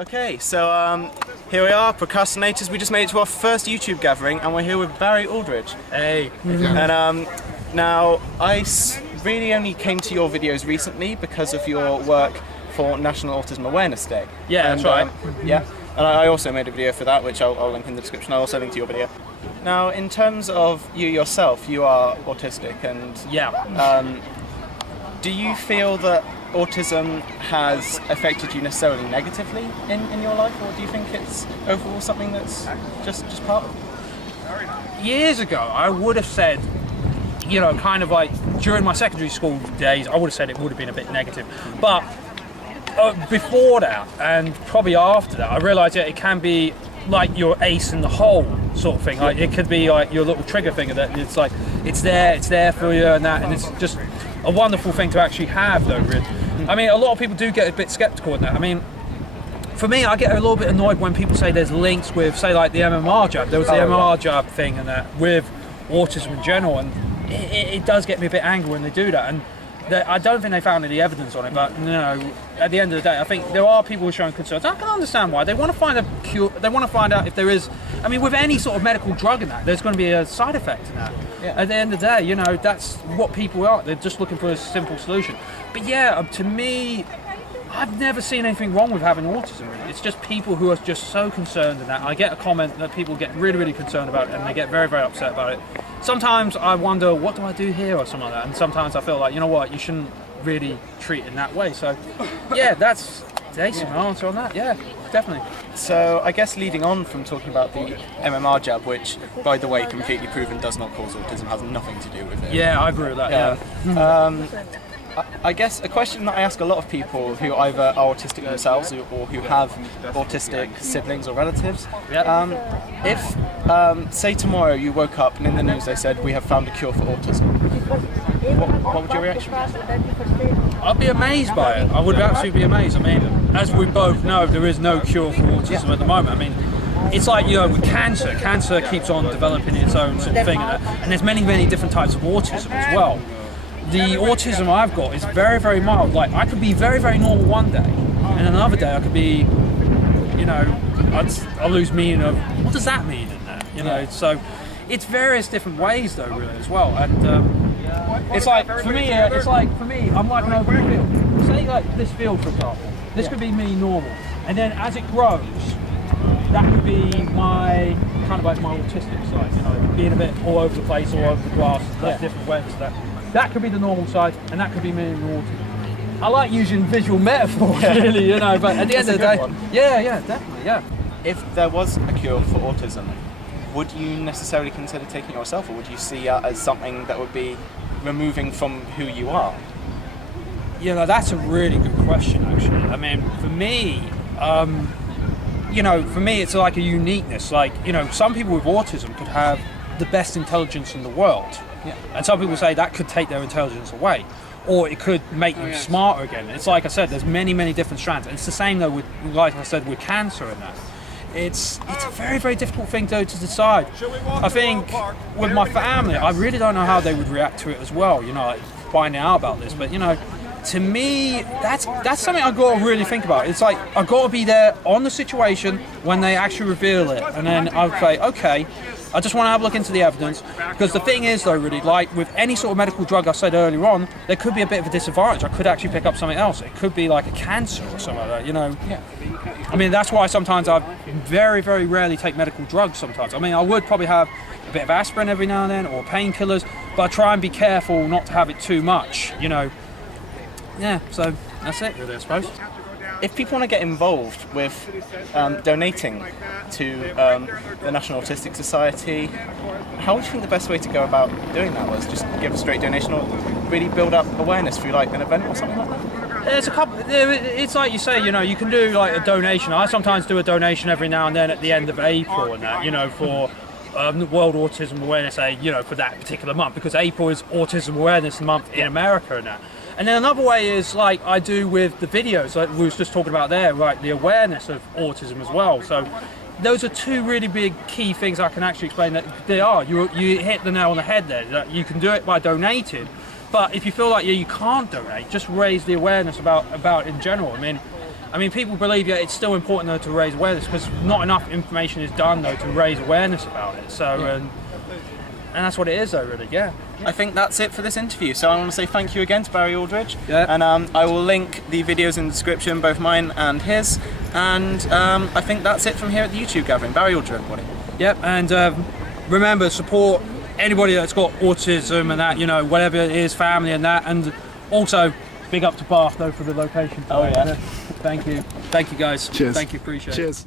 Okay, so here we are, procrastinators. We just made it to our first YouTube gathering, and we're here with Barry Aldridge. Hey. And now, really only came to your videos recently because of your work for National Autism Awareness Day. Yeah, and, that's right. Yeah, and I also made a video for that, which I'll link in the description. I'll also link to your video. Now, in terms of you yourself, you are autistic, and do you feel that autism has affected you necessarily negatively in your life, or do you think it's overall something that's just part of it? Years ago, I would have said, kind of like during my secondary school days, I would have said it would have been a bit negative. But before that, and probably after that, I realised that it can be like your ace in the hole sort of thing. Like, it could be like your little trigger finger that it's like, it's there for you and that, and it's just a wonderful thing to actually have though, really. I mean, a lot of people do get a bit sceptical in that. I mean, for me, I get a little bit annoyed when people say there's links with, say, like the MMR jab. There was the MMR jab thing and that with autism in general, and it does get me a bit angry when they do that. And I don't think they found any evidence on it, but at the end of the day, I think there are people who are showing concerns. I can understand why. They want to find a cure. They want to find out if there is. I mean, with any sort of medical drug in that, there's going to be a side effect in that. Yeah. At the end of the day, that's what people are. They're just looking for a simple solution. But yeah, to me, I've never seen anything wrong with having autism. Really. It's just people who are just so concerned in that. I get a comment that people get really, really concerned about it, and they get very, very upset about it. Sometimes I wonder, what do I do here, or something like that. And sometimes I feel like, you know what, you shouldn't really treat it in that way. So, yeah, that's the answer on that. Yeah, definitely. So I guess leading on from talking about the MMR jab, which, by the way, completely proven does not cause autism, has nothing to do with it. Yeah, I agree with that. Yeah. I guess a question that I ask a lot of people who either are autistic themselves or who have autistic siblings or relatives, if, say tomorrow you woke up and in the news they said, we have found a cure for autism, what would your reaction be? I'd be amazed by it. I would absolutely be amazed. I mean, as we both know, there is no cure for autism at the moment. I mean, it's like, with cancer. Cancer keeps on developing its own sort of thing, and there's many, many different types of autism as well. The autism I've got is very, very mild. Like, I could be very, very normal one day, and another day I could be, I'll lose meaning of, what does that mean in that? So it's various different ways though, really, as well. And it's like, for me, I'm like an open field. Say like this field, for example. This could be me normal, and then as it grows, that could be my, kind of like my autistic side, being a bit all over the place, all over the glass, different ways. That could be the normal side, and that could be me in the water. I like using visual metaphors, really, but at the end of the day, definitely, yeah. If there was a cure for autism, would you necessarily consider taking it yourself, or would you see it as something that would be removing from who you are? That's a really good question, actually. I mean, for me, it's like a uniqueness. Like, some people with autism could have the best intelligence in the world. Yeah. And some people say that could take their intelligence away, or it could make them smarter again. It's like I said, there's many, many different strands. And it's the same though with, like I said, with cancer and that. It's a very, very difficult thing though to decide. I think with my family, I really don't know how they would react to it as well. Like finding out about this, but to me, that's something I've got to really think about. It's like, I've got to be there on the situation when they actually reveal it, and then I'll say, okay, I just want to have a look into the evidence, because the thing is though, really, like with any sort of medical drug I said earlier on, there could be a bit of a disadvantage. I could actually pick up something else. It could be like a cancer or something like that, Yeah. I mean, that's why sometimes I very, very rarely take medical drugs sometimes. I mean, I would probably have a bit of aspirin every now and then, or painkillers, but I try and be careful not to have it too much, Yeah, so that's it really, I suppose. If people want to get involved with donating to the National Autistic Society, how would you think the best way to go about doing that was? Just give a straight donation, or really build up awareness through like an event or something like that? There's a couple. It's like you say, you can do like a donation. I sometimes do a donation every now and then at the end of April and that, for World Autism Awareness Day, for that particular month, because April is Autism Awareness Month in America and that. And then another way is like I do with the videos, like we was just talking about there, right? The awareness of autism as well. So those are two really big key things I can actually explain that they are. You hit the nail on the head there. That you can do it by donating, but if you feel like you can't donate, just raise the awareness about in general. I mean, I mean, people believe it's still important though to raise awareness, because not enough information is done though to raise awareness about it. So, and that's what it is though, really. Yeah. I think that's it for this interview. So I want to say thank you again to Barry Aldridge. Yeah. And I will link the videos in the description, both mine and his. And I think that's it from here at the YouTube gathering. Barry Aldridge, everybody. Yep. And remember, support anybody that's got autism and that, you know, whatever it is, family and that. And also, big up to Bath though for the location. Oh yeah. Thank you. Thank you guys. Cheers. Thank you. Appreciate it. Cheers.